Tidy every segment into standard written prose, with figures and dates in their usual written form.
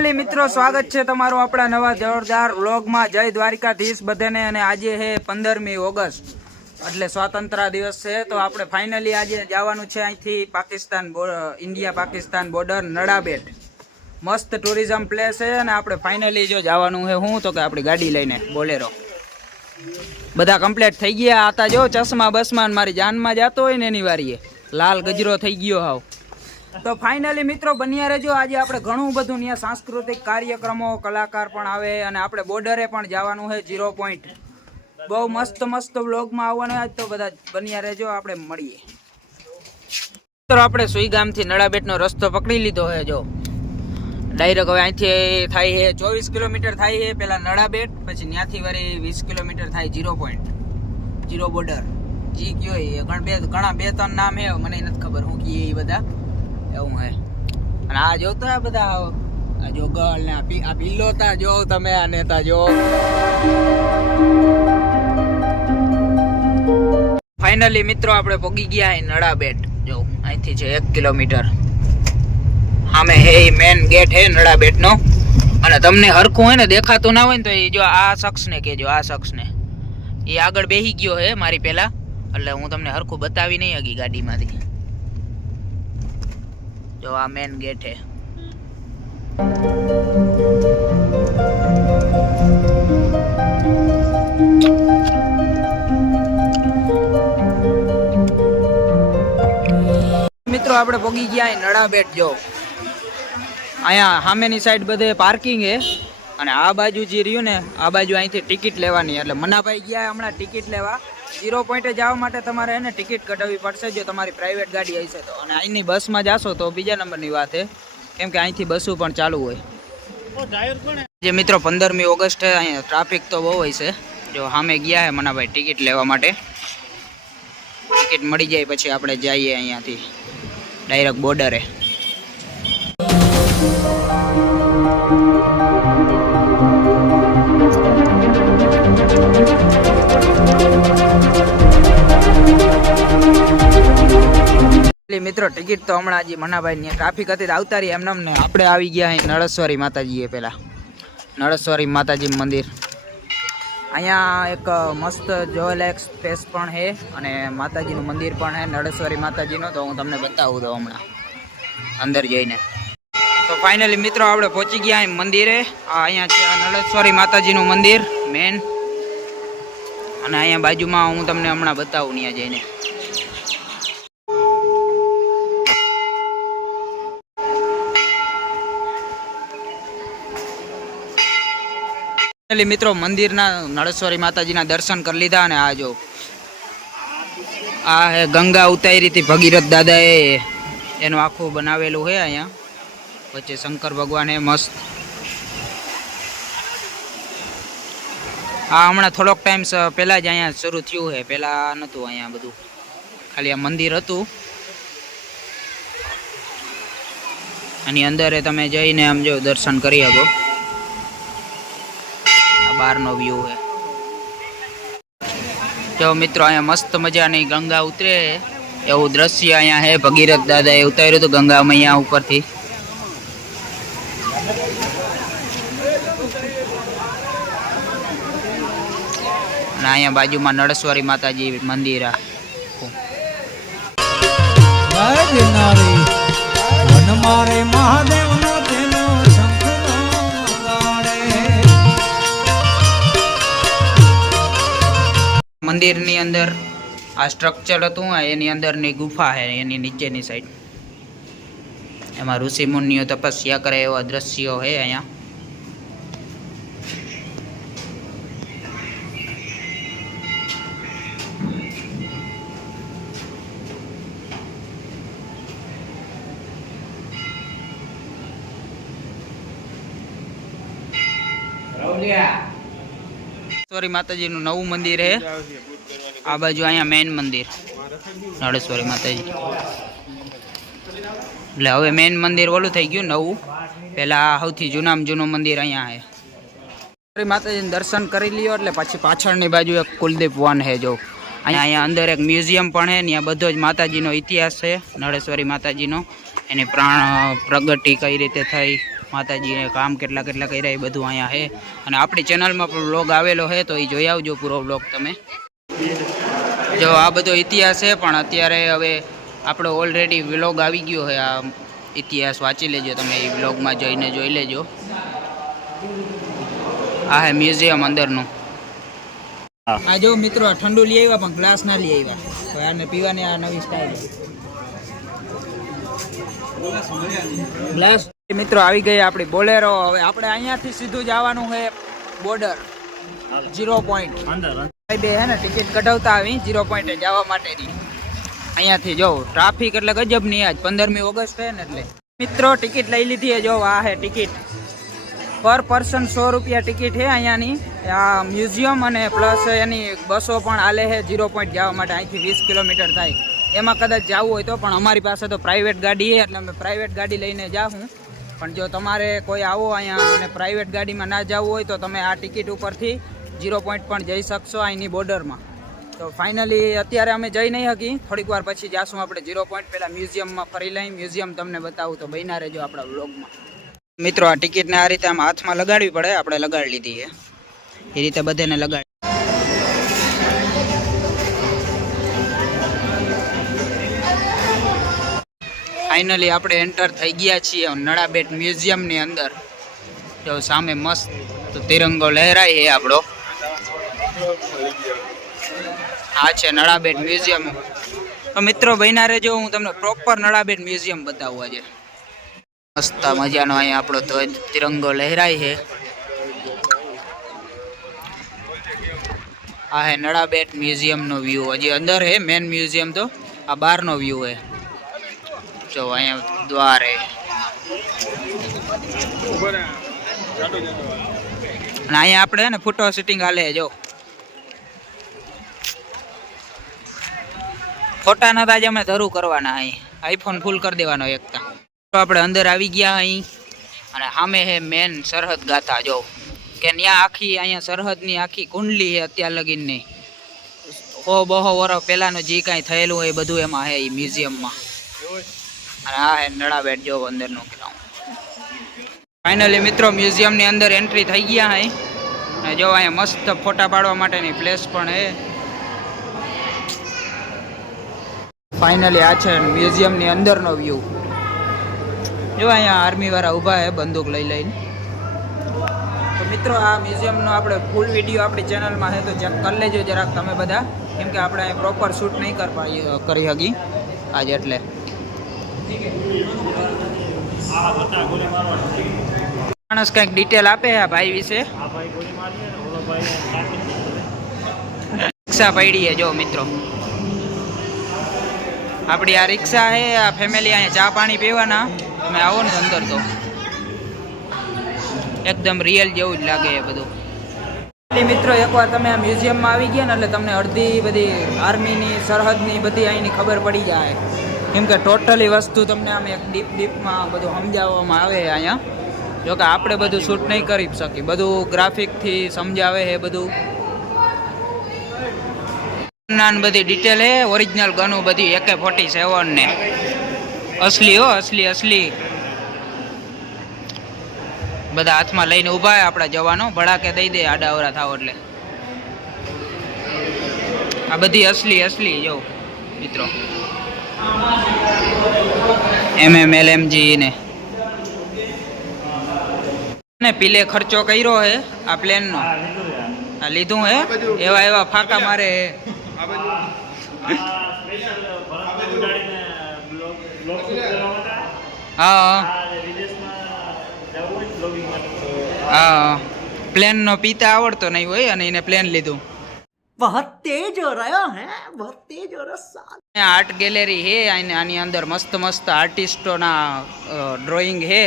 Finally મિત્રો સ્વાગત છે તમારું આપણા નવા જોરદાર વ્લોગમાં। જય દ્વારકાધીશ બધાને। અને આજે છે 15મી ઓગસ્ટ એટલે સ્વાતંત્ર્ય દિવસ છે। તો આપણે ફાઇનલી આજે જવાનું છે અહીંથી પાકિસ્તાન ઇન્ડિયા પાકિસ્તાન બોર્ડર નડાબેટ। મસ્ત ટુરિઝમ પ્લેસ છે અને આપણે ફાઇનલી જો જવાનું છે હું તો કે આપણી ગાડી લઈને બોલેરો બધા કમ્પ્લીટ થઈ ગયા। આતા જો ચશ્મા બસમાં મારી જાનમાં જતો હોય ને એની વારીએ લાલ ગજરો થઈ ગયો હાવ। તો ફાઇનલી મિત્રો બન્યા રહેજો। આજે આપણે ઘણું બધું ત્યાં સાંસ્કૃતિક કાર્યક્રમો કલાકાર પણ આવે અને આપણે બોર્ડરે પણ જવાનું છે 0 પોઈન્ટ। બહુ મસ્ત મસ્ત વ્લોગમાં આવવાના આજ તો બધા બન્યા રહેજો। આપણે મળીએ મિત્રો। આપણે સુઈગામથી નડાબેટનો રસ્તો પકડી લીધો છે। જો ડાયરેક્ટ હવે અહીંથી થાય છે 24 કિલોમીટર થાય છે પેલા નડાબેટ, પછી ત્યાંથી વળી 20 કિલોમીટર થાય 0 પોઈન્ટ 0 બોર્ડર જી કયો એ ઘણા બે ત્રણ નામ છે મને નથી ખબર હું કીએ એ બધા એવું હે। અને આ જોતા બધા આ જો ગળ ને આ બિલ્લોતા જો તમે આ નેતા જો। ફાઇનલી મિત્રો આપણે પહોંચી ગયા હે નડાબેટ। જો અહીંથી છે 1 કિલોમીટર સામે હે મેન ગેટ હે નડાબેટ નો। અને તમને હરખું હોય ને દેખાતું ના હોય ને તો એ જો આ શખ્સ ને કેજો, આ શખ્સ ને એ આગળ બેસી ગયો હે મારી પેલા, એટલે હું તમને હરખું બતાવી નહીં હગી ગાડીમાંથી। जो आ मेन गेट है। मित्रों આપણે પહોંચી ગયા નડાબેટ। જો અહીંયા સામેની સાઈડ બધે પાર્કિંગ છે અને આ બાજુ જે રહ્યું ને આ બાજુ અહીંથી ટિકિટ લેવાની। એટલે મનાભાઈ ગયા હમણાં ટિકિટ લેવા। 0 પોઈન્ટે જવા માટે તમારે એને ટિકિટ કઢાવવી પડશે જો તમારી પ્રાઇવેટ ગાડી હશે તો। અને અહીંની બસમાં જાશો તો બીજા નંબરની વાત છે, કેમ કે અહીંથી બસો પણ ચાલુ હોય। જે મિત્રો 15મી ઓગસ્ટ છે અહીંયા ટ્રાફિક તો બહુ હોય છે। જો સામે ગયા છે મનાભાઈ ટિકિટ લેવા માટે। ટિકિટ મળી જાય પછી આપણે જઈએ અહીંયાથી ડાયરેક્ટ બોર્ડરે। મિત્રો ટિકિટ તો હમણાં હજી મનાભાઈ ની ટ્રાફિક હતી આવતા રહી એમને ને આપણે આવી ગયા અહીં નળેશ્વરી માતાજીએ। પેલા નળેશ્વરી માતાજી મંદિર અહીંયા એક મસ્ત જોવાલાયક સ્પેસ પણ છે અને માતાજીનું મંદિર પણ છે નળેશ્વરી માતાજીનું। તો હું તમને બતાવું દઉં હમણાં અંદર જઈને। તો ફાઇનલી મિત્રો આપણે પહોંચી ગયા અહીં મંદિરે। અહીંયા છે નળેશ્વરી માતાજીનું મંદિર મેન, અને અહીંયા બાજુમાં હું તમને હમણાં બતાવું ત્યાં જઈને। મિત્રો મંદિરના નળેશ્વરી માતાજીના દર્શન કરી લીધા અને આ જો આ હે ગંગા ઉતારી હતી ભગીરથ દાદાએ એનું આખું બનાવેલું છે અહીંયા। વચ્ચે શંકર ભગવાન હે મસ્ત। આ હમણાં થોડોક ટાઈમ પહેલાં જ અહીંયા શરૂ થયું છે, પહેલાં નહોતું અહીંયા બધું, ખાલી આ મંદિર હતું। આની અંદર તમે જઈને આમ જો દર્શન કરી શકો। બહારનો વ્યૂ है। જો મિત્રો અહીંયા મસ્ત મજાની ગંગા ઉતરે એવું દ્રશ્ય અહીંયા है। ભગીરથ દાદાએ ઉતાર્યું હતું ગંગા મૈયા ઉપરથી। અને અહીંયા બાજુમાં નળેશ્વરી માતાજી મંદિર। મંદિરની અંદર આ સ્ટ્રક્ચર હતું એની અંદરની ગુફા છે એની નીચેની સાઈડ, એમાં ઋષિ મુનિઓ તપસ્યા કરે એવા દ્રશ્યો છે અહીંયા। નળેશ્વરી માતાજીનું નવું મંદિર છે આ બાજુ। અહીંયા મેન મંદિર નળેશ્વરી માતાજી, એટલે હવે મેન મંદિર ઓલું થઈ ગયું નવું। પેલા સૌથી જૂનામાં જૂનું મંદિર અહીંયા છે। માતાજીનું દર્શન કરી લ્યો એટલે પછી પાછળની બાજુ એક કુલદીપ વન છે। જો અહીંયા અંદર એક મ્યુઝિયમ પણ છે, ત્યાં બધો જ માતાજીનો ઇતિહાસ છે નળેશ્વરી માતાજીનો। એની પ્રાણ પ્રગતિ કઈ રીતે થઈ માતાજીને કામ કેટલા કેટલા કર્યા એ બધું અહીંયા છે. અને આપણી ચેનલમાં પણ વ્લોગ આવેલો છે, તો એ જોઈ આવજો પૂરો વ્લોગ તમે. જો આ બધો ઇતિહાસ છે, પણ અત્યારે હવે આપણો ઓલરેડી વ્લોગ આવી ગયો છે. આ ઇતિહાસ વાંચી લેજો તમે, એ વ્લોગમાં જઈને જોઈ લેજો. આ હે મ્યુઝિયમ અંદરનું. આ જો મિત્રો ઠંડુ લઈ આવ્યા, પણ ગ્લાસ ના લઈ આવ્યા. આને પીવાની આ નવી સ્ટાઇલ ગ્લાસ. મિત્રો આવી ગઈ આપણી બોલેરો. હવે આપણે અહીંયાથી સીધું જવાનું છે બોર્ડર 0 પોઈન્ટ. બે હે ને ટિકિટ કઢાવતા આવી 0 પોઈન્ટે જવા માટેની. અહીંયાથી જો ટ્રાફિક એટલે ગજબ ની. આજ 15મી ઓગસ્ટ છે ને એટલે મિત્રો ટિકિટ લઈ લીધી. જો આ હે ટિકિટ, પર પર્સન 100 રૂપિયા ટિકિટ છે અહીંયાની. આ મ્યુઝિયમ અને પ્લસ એની બસો પણ હાલે છે 0 પોઈન્ટ જવા માટે. અહીંથી 20 કિલોમીટર થાય. એમાં કદાચ જવું હોય તો, પણ અમારી પાસે તો પ્રાઇવેટ ગાડી છે એટલે અમે પ્રાઇવેટ ગાડી લઈને જાઉં. પણ જો તમારે કોઈ આવો અહીંયા અને પ્રાઇવેટ ગાડીમાં ના જવું હોય તો તમે આ ટિકિટ ઉપરથી 0 પોઈન્ટ પણ જઈ શકશો અહીંની બોર્ડરમાં. તો ફાઇનલી અત્યારે અમે જઈ નહીં શકી, થોડીક વાર પછી જાશું આપણે 0 પોઈન્ટ. પહેલાં મ્યુઝિયમમાં ફરી લઈ, મ્યુઝિયમ તમને બતાવું. તો બન્યા રહેજો આપણા વ્લોગમાં. મિત્રો આ ટિકિટને આ રીતે આમ હાથમાં લગાડવી પડે. આપણે લગાડી લીધી છે એ રીતે બધાને લગાડી. ફાઇનલી આપણે એન્ટર થઈ ગયા છીએ નળાબેટ મ્યુઝિયમની અંદર. જો સામે મસ્ત તિરંગો લહેરાય છે આપણો. આ છે નળાબેટ મ્યુઝિયમ. તો મિત્રો બન્યા રહેજો, હું તમને પ્રોપર નળાબેટ મ્યુઝિયમ બતાવું આજે. મસ્ત મજાનો અહીંયા આપણો ધ્વજ તિરંગો લહેરાય છે. આ હે નળાબેટ મ્યુઝિયમનો વ્યૂ. હજી અંદર હે મેન મ્યુઝિયમ, તો આ બહારનો વ્યૂ હે. જો અહીંયા દ્વાર હે. અને અહીંયા આપણે ને ફોટો શૂટિંગ હાલે. જો ફોટા નતા જ અમે ધરું કરવાના. અહીં આઈફોન ફૂલ કરી દેવાનો એકતા. આપણે અંદર આવી ગયા અહીં. અને સામે હે મેન સરહદ ગાથા. જો કે ત્યાં આખી અહીંયા સરહદની આખી કુંડલી છે અત્યાર લગીનની. બહો વર્ષ પહેલાનું જે કાંઈ થયેલું હોય બધું એમાં હે એ મ્યુઝિયમમાં. અને આ હે નળાબેટ. જો અંદરનું ગ્રાઉન્ડ. ફાઇનલી મિત્રો મ્યુઝિયમની અંદર એન્ટ્રી થઈ ગયા અહીં. અને જો અહીંયા મસ્ત ફોટા પાડવા માટેની પ્લેસ પણ હે. ફાઇનલી આ છે મ્યુઝિયમની અંદરનો વ્યૂ. જો અહીંયા આર્મી વાળા ઊભા હે બંદૂક લઈ લઈને. તો મિત્રો આ મ્યુઝિયમનો આપણે ફૂલ વિડીયો આપણી ચેનલમાં છે, તો ચેક કરી લેજો જરાક તમે બધા. કેમ કે આપણે અહીં પ્રોપર શૂટ નહીં કરી શકી આજે એટલે. માણસ કંઈક ડિટેલ આપે આ ભાઈ વિશે. રિક્ષા પડી છે જો મિત્રો. આપણી આ રિક્ષા છે. આ ફેમિલી અહીંયા ચા પાણી પીવાના. તમે આવો ને અંદર તો એકદમ રિયલ જેવું જ લાગે એ બધું. મિત્રો એકવાર તમે આ મ્યુઝિયમમાં આવી ગયા ને એટલે તમને અડધી બધી આર્મીની સરહદની બધી અહીંની ખબર પડી જાય. કેમ કે ટોટલી વસ્તુ તમને આમ એક ડીપમાં બધું સમજાવવામાં આવે છે અહીંયા. જોકે આપણે બધું શૂટ નહીં કરી શકીએ, બધું ગ્રાફિકથી સમજાવે છે બધું. બધી ડિટેલ હે. ઓરિજિનલ ગનું બધી AK-47 ને અસલી હો, અસલી બધા હાથમાં લઈને ઊભા હે આપણા જવાનો. ભડાકે દઈ દે આડાવરા થાવ એટલે. આ બધી અસલી જો મિત્રો. LMG ને પીલે ખર્ચો કર્યો હે આ પ્લેનનો. આ લીધું હે. એવા ફાંકા મારે હે. હા પ્લેનનો પીતા આવડતો નહીં હોય અને એને પ્લેન લીધું. बहुत तेज हो रहा है, बहुत तेज हो रहा है. આર્ટ ગેલેરી હે. આની અંદર મસ્ત આર્ટિસ્ટોના ડ્રોઈંગ હે.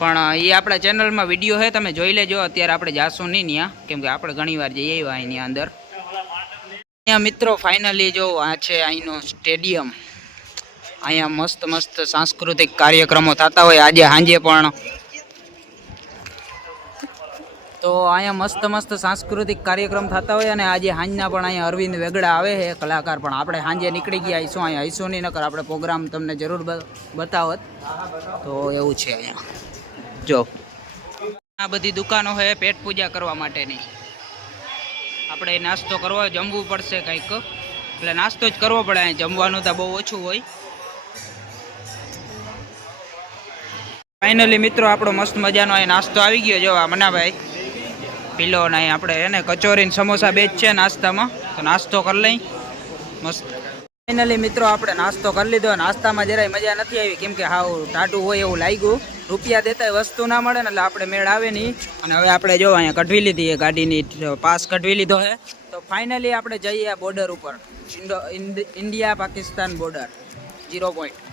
પણ એ આપણા ચેનલમાં વિડીયો હે, તમે જોઈ લેજો. અત્યારે આપણે જાશું નહીં ત્યાં, કેમ કે આપણે ઘણી વાર જઈએ આવ્યા એની અંદર. અહીંયા મિત્રો ફાઇનલી જો આ છે અહીંનો સ્ટેડિયમ. અહીંયા મસ્ત સાંસ્કૃતિક કાર્યક્રમો થતા હોય. આજે સાંજે પણ તો અહીંયા મસ્ત સાંસ્કૃતિક કાર્યક્રમ થતા હોય. અને આજે સાંજના પણ અહીંયા અરવિંદ વેગડા આવે છે કલાકાર. પણ આપણે સાંજે નીકળી ગયા આવીશું. અહીંયા આવીશું નહીં, નકર આપણે પ્રોગ્રામ તમને જરૂર બતાવત. તો એવું છે અહીંયા. જો આ બધી દુકાનો છે પેટ પૂજા કરવા માટેની. આપણે નાસ્તો કરવા જમવું પડશે કંઈક, એટલે નાસ્તો જ કરવો પડે. અહીં જમવાનું તો બહુ ઓછું હોય. ફાઇનલી મિત્રો આપણો મસ્ત મજાનો અહીં નાસ્તો આવી ગયો. જો આ મનાભાઈ પીલો ને અહીં આપણે એને કચોરી ને સમોસા બે જ છે નાસ્તામાં, તો નાસ્તો કરી લઈ મસ્ત. ફાઇનલી મિત્રો આપણે નાસ્તો કરી લીધો. નાસ્તામાં જરાય મજા નથી આવી, કેમ કે હાવ ટાટું હોય એવું લાગ્યું. રૂપિયા દેતા વસ્તુ ના મળે ને એટલે આપણે મેળ આવે નહીં. અને હવે આપણે જો અહીંયા કઢવી લીધી એ ગાડીની પાસ કઢવી લીધો છે. તો ફાઇનલી આપણે જઈએ બોર્ડર ઉપર, ઇન્ડિયા પાકિસ્તાન બોર્ડર 0 પોઈન્ટ.